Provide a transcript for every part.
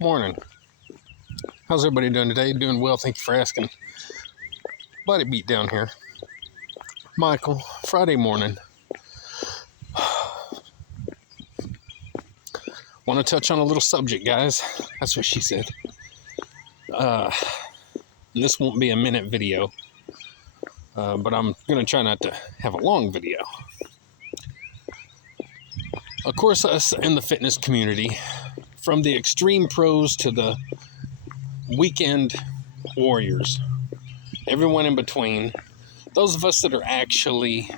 Morning. How's everybody doing today? Doing well, thank you for asking. Body beat down here. Michael, Friday morning. Want to touch on a little subject, guys. That's what she said. This won't be a minute video, but I'm going to try not to have a long video. Of course, us in the fitness community, from the extreme pros to the weekend warriors, everyone in between, those of us that are actually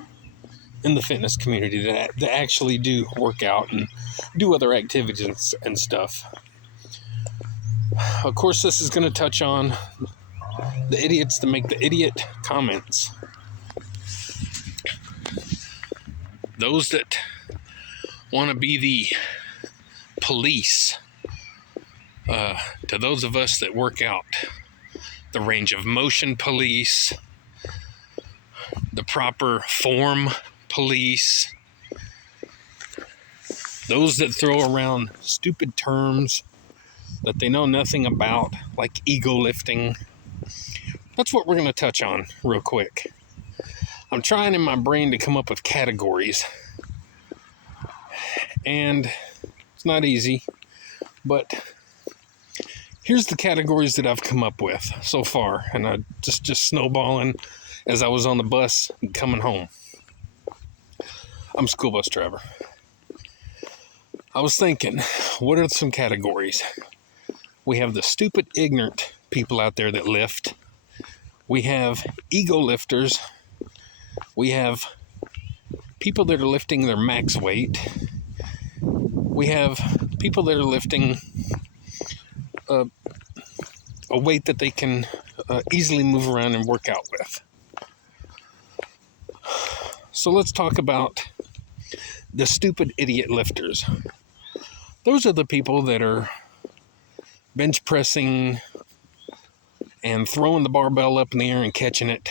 in the fitness community, that actually do work out and do other activities and stuff. Of course, this is going to touch on the idiots that make the idiot comments. Those that want to be the police to those of us that work out, the range of motion police, the proper form police, those that throw around stupid terms that they know nothing about, like ego lifting. That's what we're going to touch on real quick. I'm trying in my brain to come up with categories, and it's not easy, but here's the categories that I've come up with so far, and I just snowballing as I was on the bus coming home. I'm a school bus driver. I was thinking, what are some categories? We have the stupid, ignorant people out there that lift. We have ego lifters. We have people that are lifting their max weight. We have people that are lifting a weight that they can easily move around and work out with. So let's talk about the stupid idiot lifters. Those are the people that are bench pressing and throwing the barbell up in the air and catching it,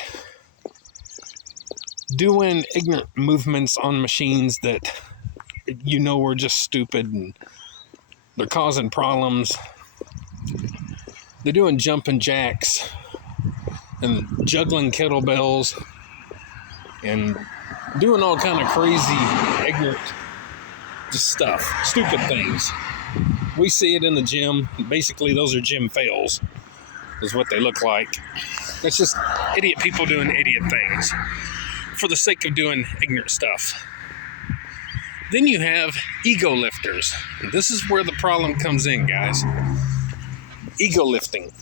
doing ignorant movements on machines that you know are just stupid and they're causing problems. They're doing jumping jacks and juggling kettlebells and doing all kind of crazy, ignorant stuff, stupid things. We see it in the gym. Basically, those are gym fails, is what they look like. It's just idiot people doing idiot things for the sake of doing ignorant stuff. Then you have ego lifters. And this is where the problem comes in, guys. Ego lifting.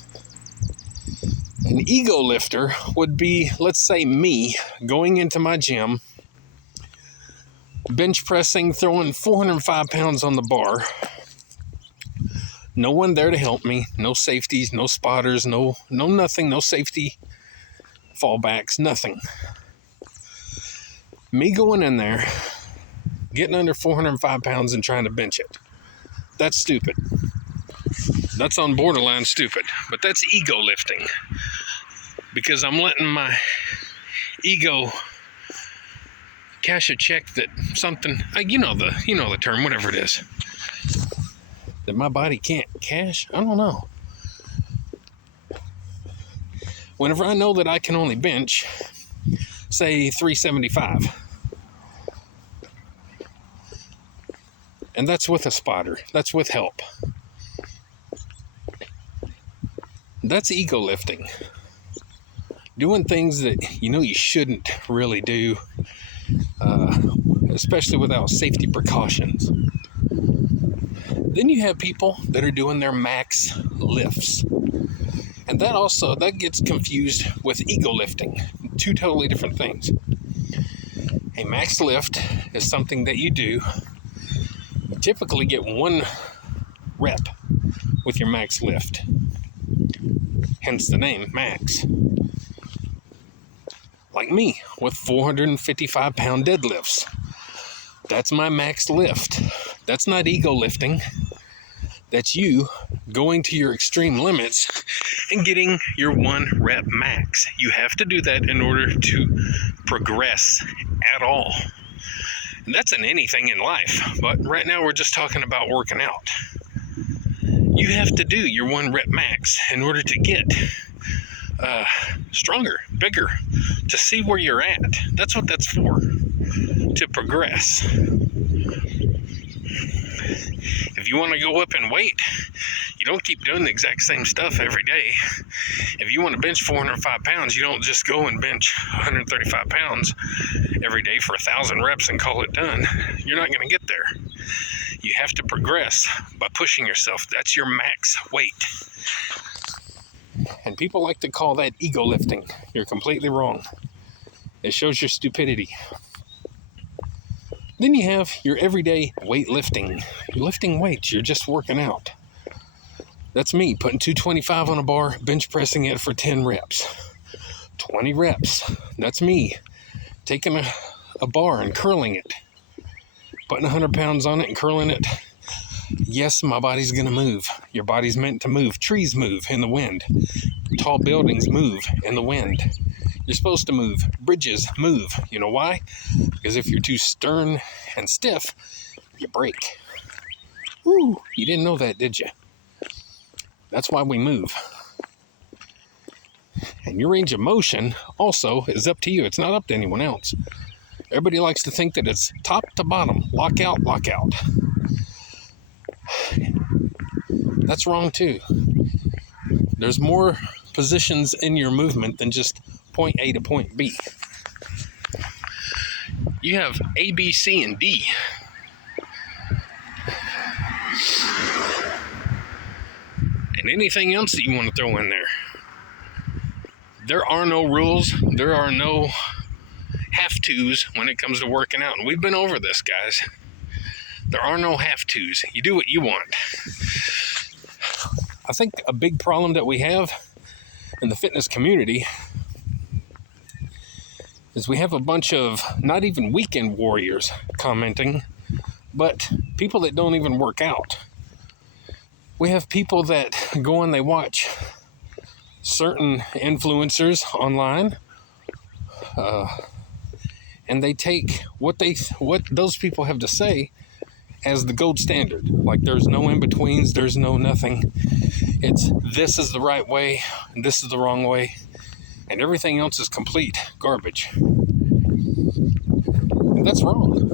An ego lifter would be, let's say, me going into my gym, bench pressing, throwing 405 pounds on the bar. No one there to help me. No safeties, no spotters, no nothing, no safety fallbacks, nothing. Me going in there, getting under 405 pounds and trying to bench it. That's stupid. That's on borderline stupid, but that's ego lifting. Because I'm letting my ego cash a check that something, you know the term, whatever it is, that my body can't cash. I don't know. Whenever I know that I can only bench, say 375, and that's with a spotter, that's with help. That's ego lifting. Doing things that you know you shouldn't really do, especially without safety precautions. Then you have people that are doing their max lifts. And that gets confused with ego lifting. Two totally different things. A max lift is something that you do. You typically get one rep with your max lift. Hence the name, max. Like me, with 455 pound deadlifts. That's my max lift. That's not ego lifting. That's you going to your extreme limits and getting your one rep max. You have to do that in order to progress at all. And that's in anything in life. But right now we're just talking about working out. You have to do your 1 rep max in order to get stronger, bigger, to see where you're at. That's what that's for, to progress. If you want to go up in weight, you don't keep doing the exact same stuff every day. If you want to bench 405 pounds, you don't just go and bench 135 pounds every day for 1,000 reps and call it done. You're not going to get there. You have to progress by pushing yourself. That's your max weight. And people like to call that ego lifting. You're completely wrong. It shows your stupidity. Then you have your everyday weightlifting. You're lifting weights. You're just working out. That's me putting 225 on a bar, bench pressing it for 10 reps. 20 reps. That's me taking a bar and curling it. Putting 100 pounds on it and curling it. Yes, my body's going to move. Your body's meant to move. Trees move in the wind. Tall buildings move in the wind. You're supposed to move. Bridges move. You know why? Because if you're too stern and stiff, you break. Woo, you didn't know that, did you? That's why we move. And your range of motion also is up to you. It's not up to anyone else. Everybody likes to think that it's top to bottom. Lock out, lock out. That's wrong too. There's more positions in your movement than just point A to point B. You have A, B, C, and D. And anything else that you want to throw in there. There are no rules. There are no have-tos when it comes to working out. And we've been over this, guys. There are no have-tos. You do what you want. I think a big problem that we have in the fitness community is we have a bunch of not even weekend warriors commenting, but people that don't even work out. We have people that go and they watch certain influencers online, and they take what those people have to say as the gold standard. Like there's no in-betweens, there's no nothing. It's this is the right way, and this is the wrong way, and everything else is complete garbage. And that's wrong.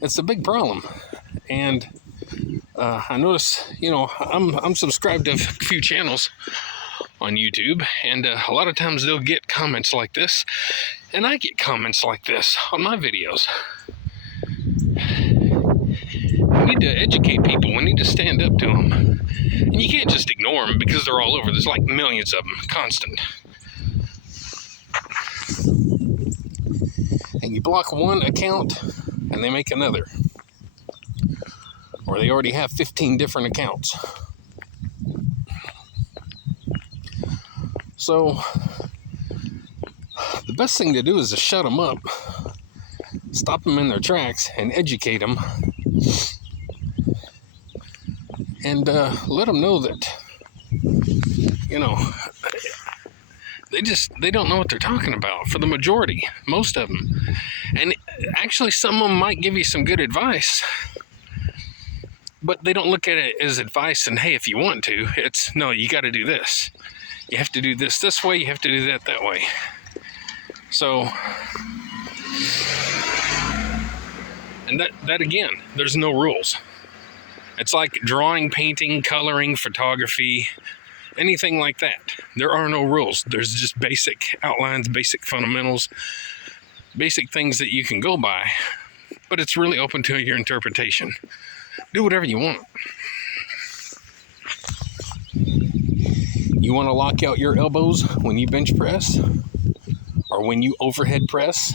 It's a big problem. And I notice, I'm subscribed to a few channels on YouTube, and a lot of times they'll get comments like this, and I get comments like this on my videos. We need to educate people. We need to stand up to them. And you can't just ignore them because they're all over. There's like millions of them, constant. And you block one account, and they make another. Or they already have 15 different accounts. So, the best thing to do is to shut them up, stop them in their tracks, and educate them. And let them know that, they don't know what they're talking about, for the majority, most of them. And actually, some of them might give you some good advice, but they don't look at it as advice and, hey, if you want to, it's, no, you got to do this. You have to do this way, you have to do that way. So, and that again, there's no rules. It's like drawing, painting, coloring, photography, anything like that. There are no rules. There's just basic outlines, basic fundamentals, basic things that you can go by, but it's really open to your interpretation. Do whatever you want. You want to lock out your elbows when you bench press or when you overhead press?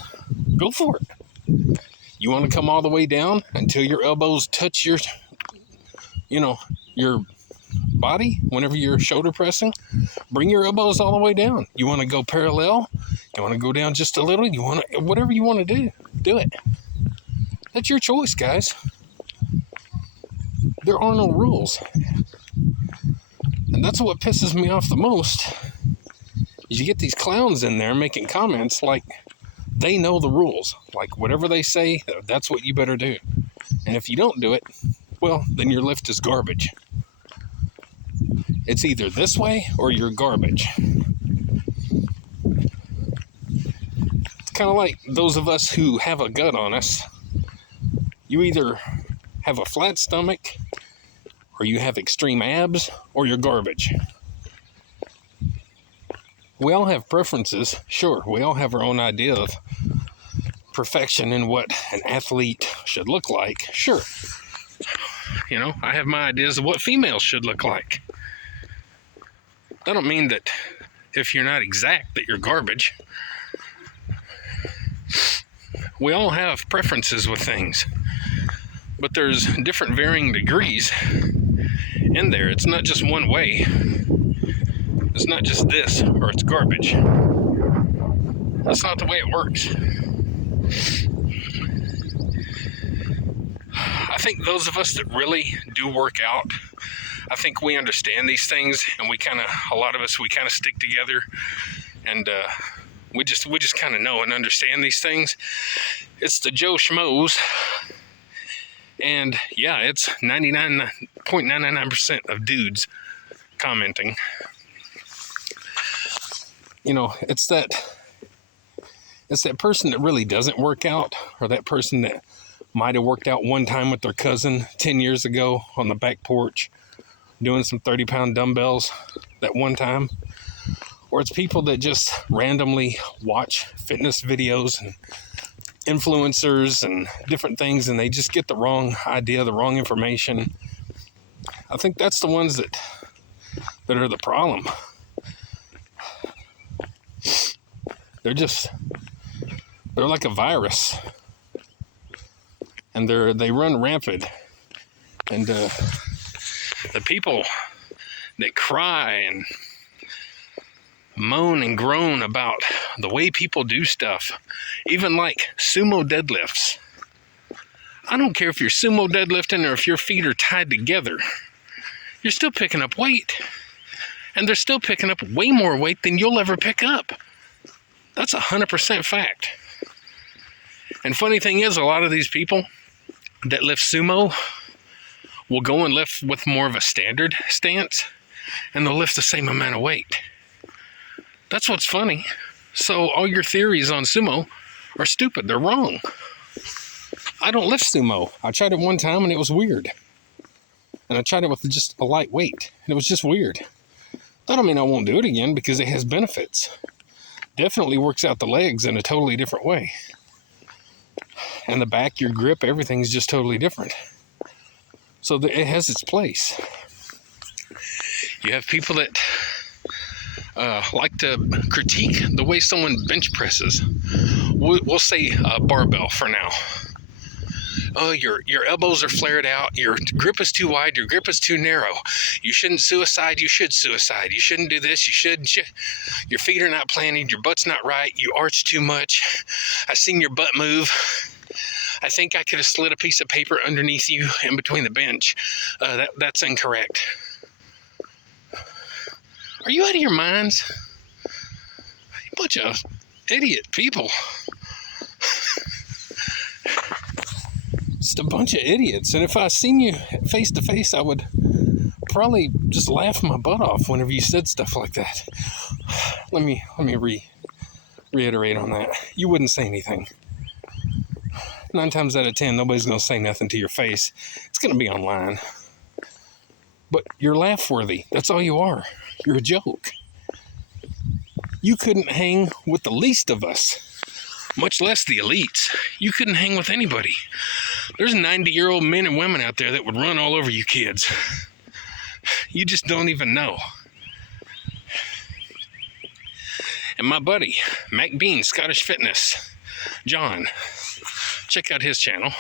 Go for it. You want to come all the way down until your elbows touch your body whenever you're shoulder pressing? Bring your elbows all the way down. You want to go parallel? You want to go down just a little? Whatever you want to do, do it. That's your choice, guys. There are no rules. And that's what pisses me off the most, is you get these clowns in there making comments like they know the rules. Like, whatever they say, that's what you better do. And if you don't do it, well, then your lift is garbage. It's either this way or you're garbage. It's kind of like those of us who have a gut on us. You either have a flat stomach, or you have extreme abs, or you're garbage. We all have preferences, sure. We all have our own idea of perfection and what an athlete should look like, sure. You know, I have my ideas of what females should look like. That don't mean that if you're not exact that you're garbage. We all have preferences with things, but there's different varying degrees in there. It's not just one way. It's not just this or it's garbage. That's not the way it works. I think those of us that really do work out, I think we understand these things, and a lot of us stick together, and we just kind of know and understand these things. It's the Joe Schmoes, and yeah, it's 99.999% of dudes commenting. You know, it's that person that really doesn't work out, or that person that might have worked out one time with their cousin 10 years ago on the back porch doing some 30-pound dumbbells that one time. Or it's people that just randomly watch fitness videos and influencers and different things, and they just get the wrong idea, the wrong information. I think that's the ones that are the problem. They're like a virus, and they run rampant. And the people that cry and moan and groan about the way people do stuff, even like sumo deadlifts. I don't care if you're sumo deadlifting or if your feet are tied together. You're still picking up weight. And they're still picking up way more weight than you'll ever pick up. That's 100% fact. And funny thing is, a lot of these people that lift sumo will go and lift with more of a standard stance, and they'll lift the same amount of weight. That's what's funny. So all your theories on sumo are stupid. They're wrong. I don't lift sumo. I tried it one time and it was weird. And I tried it with just a light weight, and it was just weird. That don't mean I won't do it again, because it has benefits. Definitely works out the legs in a totally different way. And the back, your grip, everything's just totally different. So it has its place. You have people that like to critique the way someone bench presses. We'll say barbell for now. Oh, your elbows are flared out. Your grip is too wide. Your grip is too narrow. You shouldn't suicide. You should suicide. You shouldn't do this. You should. Your feet are not planted. Your butt's not right. You arch too much. I seen your butt move. I think I could have slid a piece of paper underneath you in between the bench. That's incorrect. Are you out of your minds? You bunch of idiot people. Just a bunch of idiots. And if I seen you face to face, I would probably just laugh my butt off whenever you said stuff like that. Let me reiterate on that. You wouldn't say anything. 9 times out of 10, nobody's going to say nothing to your face. It's going to be online. But you're laugh-worthy. That's all you are. You're a joke. You couldn't hang with the least of us, much less the elites. You couldn't hang with anybody. There's 90-year-old men and women out there that would run all over you kids. You just don't even know. And my buddy, Mac Bean, Scottish Fitness, John, check out his channel.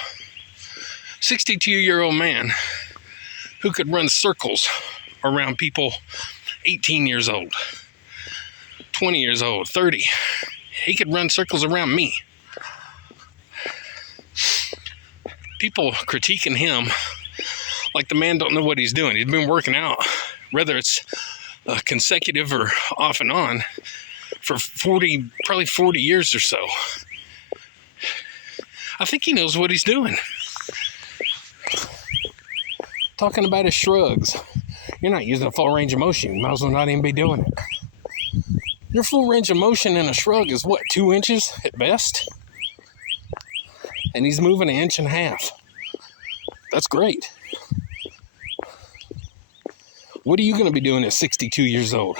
62-year-old man who could run circles around people 18 years old, 20 years old, 30. He could run circles around me. People critiquing him like the man don't know what he's doing. He's been working out, whether it's consecutive or off and on, for probably 40 years or so. I think he knows what he's doing. Talking about his shrugs. You're not using a full range of motion. You might as well not even be doing it. Your full range of motion in a shrug is what, 2 inches at best? And he's moving 1.5 inches. That's great. What are you going to be doing at 62 years old?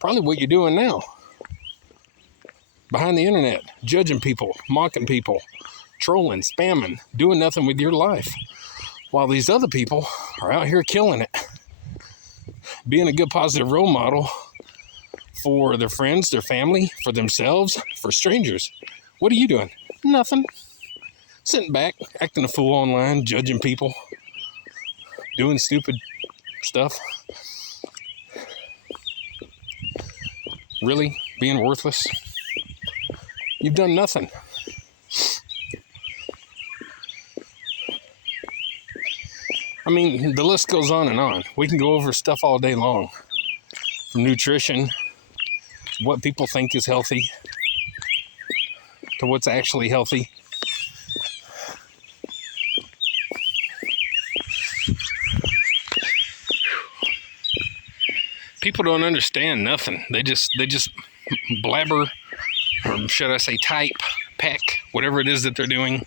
Probably what you're doing now. Behind the internet, judging people, mocking people, trolling, spamming, doing nothing with your life. While these other people are out here killing it. Being a good positive role model for their friends, their family, for themselves, for strangers. What are you doing? Nothing. Sitting back, acting a fool online, judging people, doing stupid stuff. Really? Being worthless? You've done nothing. I mean, the list goes on and on. We can go over stuff all day long. From nutrition, what people think is healthy, to what's actually healthy. People don't understand nothing. They just blabber, or should I say type, peck, whatever it is that they're doing.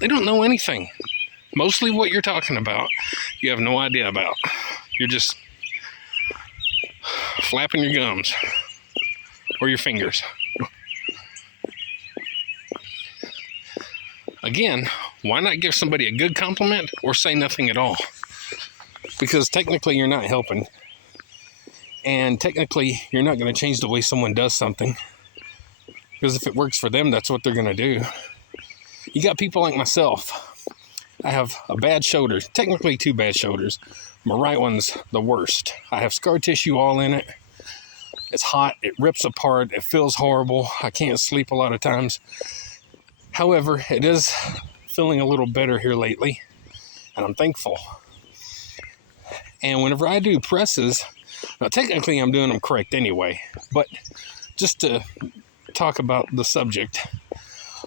They don't know anything. Mostly what you're talking about, you have no idea about. You're just flapping your gums or your fingers. Again, why not give somebody a good compliment or say nothing at all? Because technically you're not helping. And technically you're not going to change the way someone does something. Because if it works for them, that's what they're going to do. You got people like myself. I have a bad shoulder, technically 2 bad shoulders. My right one's the worst. I have scar tissue all in it. It's hot, it rips apart, it feels horrible. I can't sleep a lot of times. However, it is feeling a little better here lately, and I'm thankful. And whenever I do presses, now technically I'm doing them correct anyway, but just to talk about the subject,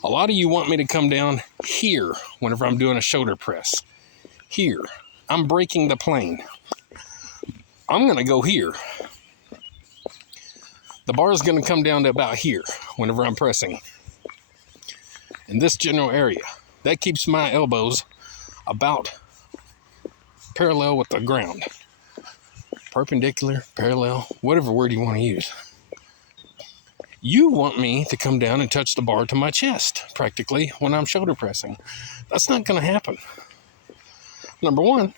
a lot of you want me to come down here whenever I'm doing a shoulder press. Here. I'm breaking the plane. I'm going to go here. The bar is going to come down to about here whenever I'm pressing. In this general area. That keeps my elbows about parallel with the ground. Perpendicular, parallel, whatever word you want to use. You want me to come down and touch the bar to my chest, practically, when I'm shoulder pressing. That's not going to happen. Number one,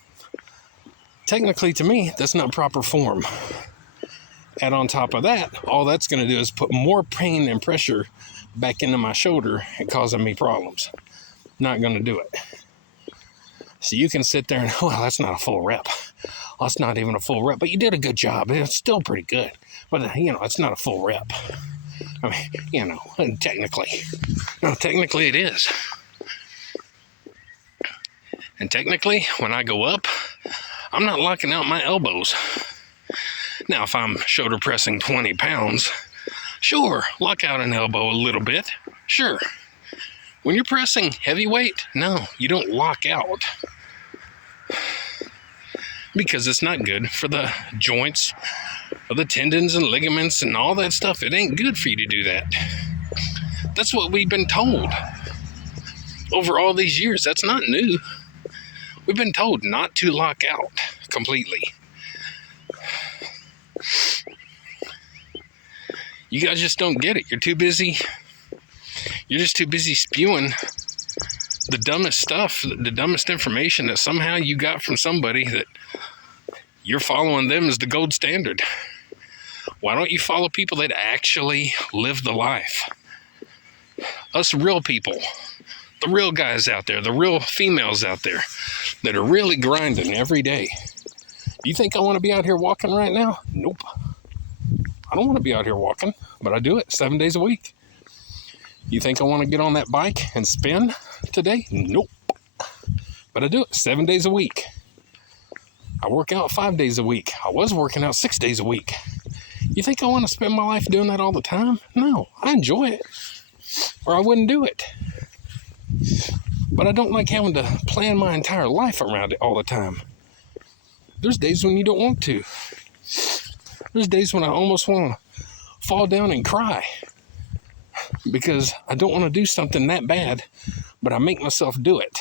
technically to me, that's not proper form. And on top of that, all that's going to do is put more pain and pressure back into my shoulder and causing me problems. Not going to do it. So you can sit there and, well, that's not a full rep. Well, that's not even a full rep, but you did a good job. It's still pretty good. But, it's not a full rep. I mean, technically. No, technically it is. And technically, when I go up, I'm not locking out my elbows. Now, if I'm shoulder pressing 20 pounds, sure, lock out an elbow a little bit. Sure. When you're pressing heavyweight, no, you don't lock out. Because it's not good for the joints, or the tendons and ligaments and all that stuff. It ain't good for you to do that. That's what we've been told over all these years. That's not new. We've been told not to lock out completely. You guys just don't get it. You're too busy. You're just too busy spewing the dumbest stuff, the dumbest information that somehow you got from somebody that you're following them as the gold standard. Why don't you follow people that actually live the life? Us real people, the real guys out there, the real females out there that are really grinding every day. Do you think I want to be out here walking right now? Nope. I don't want to be out here walking, but I do it 7 days a week. You think I want to get on that bike and spin today? Nope. But I do it 7 days a week. I work out 5 days a week. I was working out 6 days a week. You think I want to spend my life doing that all the time? No, I enjoy it. Or I wouldn't do it. But I don't like having to plan my entire life around it all the time. There's days when you don't want to. There's days when I almost want to fall down and cry because I don't want to do something that bad, but I make myself do it.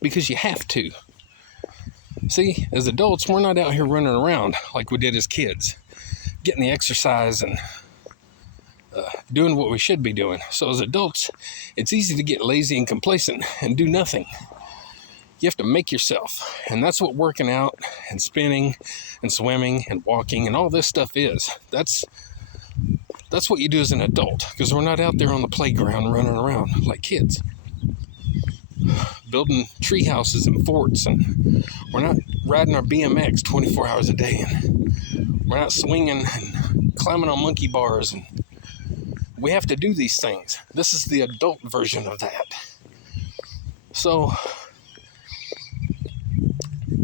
Because you have to. See, as adults, we're not out here running around like we did as kids, getting the exercise and doing what we should be doing. So as adults, it's easy to get lazy and complacent and do nothing. You have to make yourself. And that's what working out and spinning and swimming and walking and all this stuff is. That's what you do as an adult, because we're not out there on the playground running around like kids, building tree houses and forts, and we're not riding our BMX 24 hours a day, and we're not swinging and climbing on monkey bars, and we have to do these things. This is the adult version of that. So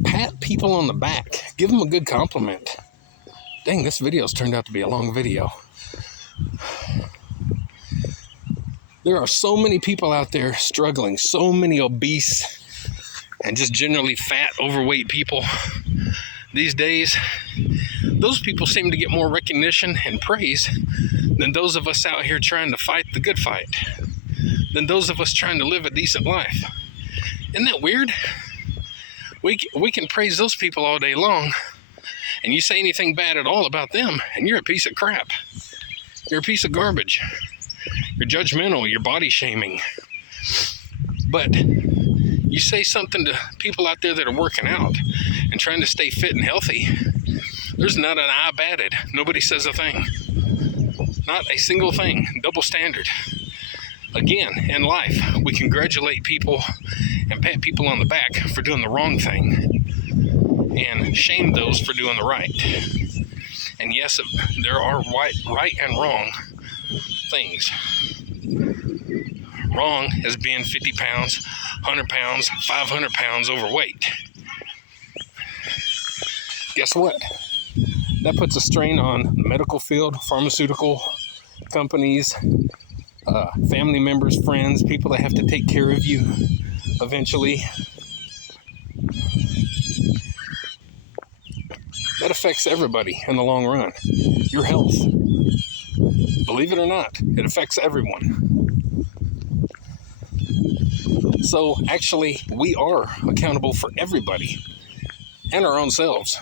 pat people on the back, give them a good compliment. Dang, this video's turned out to be a long video. There are so many people out there struggling, so many obese and just generally fat, overweight people these days. Those people seem to get more recognition and praise than those of us out here trying to fight the good fight, than those of us trying to live a decent life. Isn't that weird? We can praise those people all day long, and you say anything bad at all about them, and you're a piece of crap. You're a piece of garbage. You're judgmental, you're body shaming. But you say something to people out there that are working out and trying to stay fit and healthy, there's not an eye batted. Nobody says a thing. Not a single thing. Double standard. Again, in life, we congratulate people and pat people on the back for doing the wrong thing and shame those for doing the right. And yes, there are right and wrong things. Wrong as being 50 pounds, 100 pounds, 500 pounds overweight. Guess what? That puts a strain on the medical field, pharmaceutical companies, family members, friends, people that have to take care of you eventually. That affects everybody in the long run. Your health. Believe it or not, it affects everyone. So actually, we are accountable for everybody and our own selves.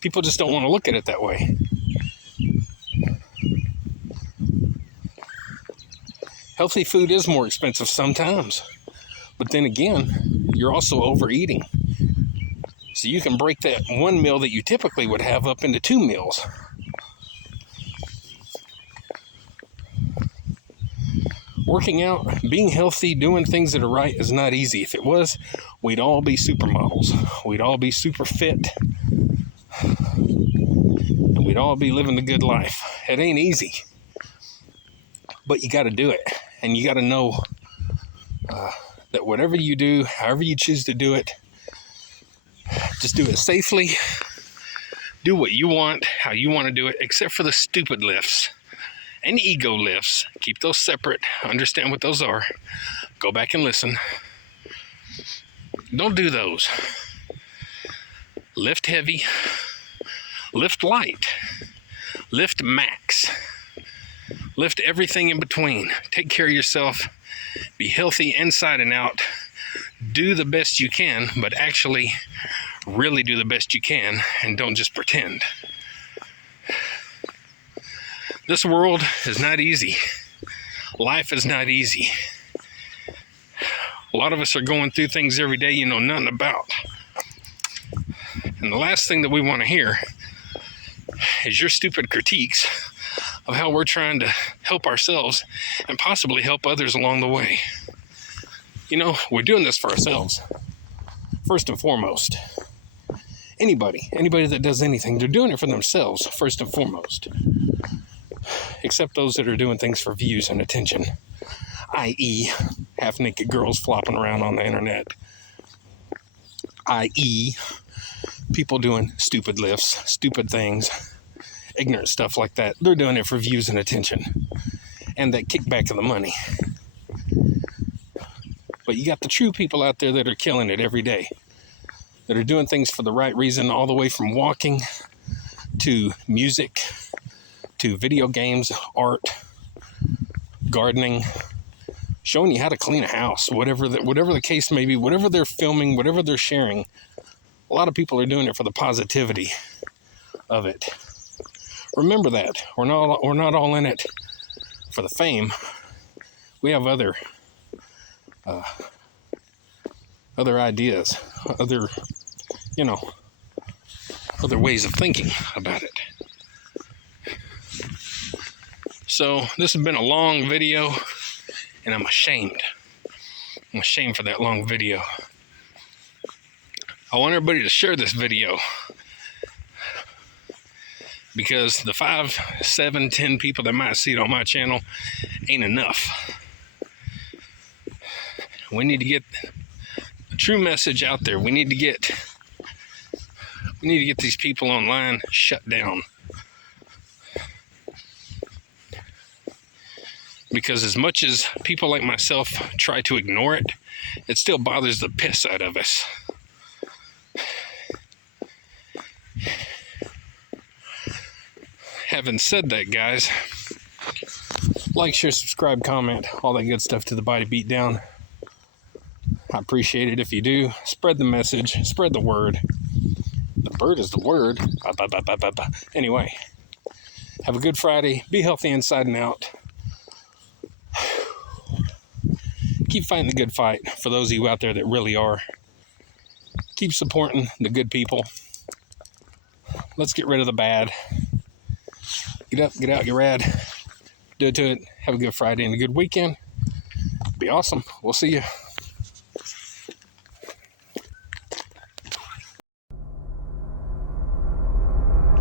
People just don't want to look at it that way. Healthy food is more expensive sometimes, but then again, you're also overeating. So you can break that one meal that you typically would have up into 2 meals. Working out, being healthy, doing things that are right is not easy. If it was, we'd all be supermodels. We'd all be super fit. And we'd all be living the good life. It ain't easy. But you got to do it. And you got to know that whatever you do, however you choose to do it, just do it safely. Do what you want, how you want to do it, except for the stupid lifts and ego lifts. Keep those separate. Understand what those are. Go back and listen. Don't do those. Lift heavy. Lift light. Lift max. Lift everything in between. Take care of yourself. Be healthy inside and out. Do the best you can, but actually really do the best you can, and don't just pretend. This world is not easy. Life is not easy. A lot of us are going through things every day you know nothing about. And the last thing that we want to hear is your stupid critiques of how we're trying to help ourselves and possibly help others along the way. You know, we're doing this for ourselves, first and foremost. Anybody that does anything, they're doing it for themselves, first and foremost. Except those that are doing things for views and attention, i.e. half-naked girls flopping around on the internet, i.e. people doing stupid lifts, stupid things, ignorant stuff like that. They're doing it for views and attention. and that kickback of the money. But you got the true people out there that are killing it every day, that are doing things for the right reason, all the way from walking to music to video games, art, gardening, showing you how to clean a house, whatever the case may be, whatever they're filming, whatever they're sharing. A lot of people are doing it for the positivity of it. Remember that we're not all in it for the fame. We have other ideas, other ways of thinking about it. So this has been a long video, and I'm ashamed. I'm ashamed for that long video. I want everybody to share this video, because the 5, 7, 10 people that might see it on my channel ain't enough. We need to get the true message out there. We need to get these people online shut down. Because as much as people like myself try to ignore it, it still bothers the piss out of us. Having said that, guys, like, share, subscribe, comment, all that good stuff to the Body Beat Down. I appreciate it if you do. Spread the message, spread the word. The bird is the word. Anyway, have a good Friday. Be healthy inside and out. Keep fighting the good fight for those of you out there that really are. Keep supporting the good people. Let's get rid of the bad. Get up, get out, get rad. Do it to it. Have a good Friday and a good weekend. Be awesome. We'll see you.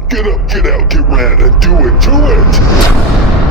Get up, get out, get rad, and do it to it!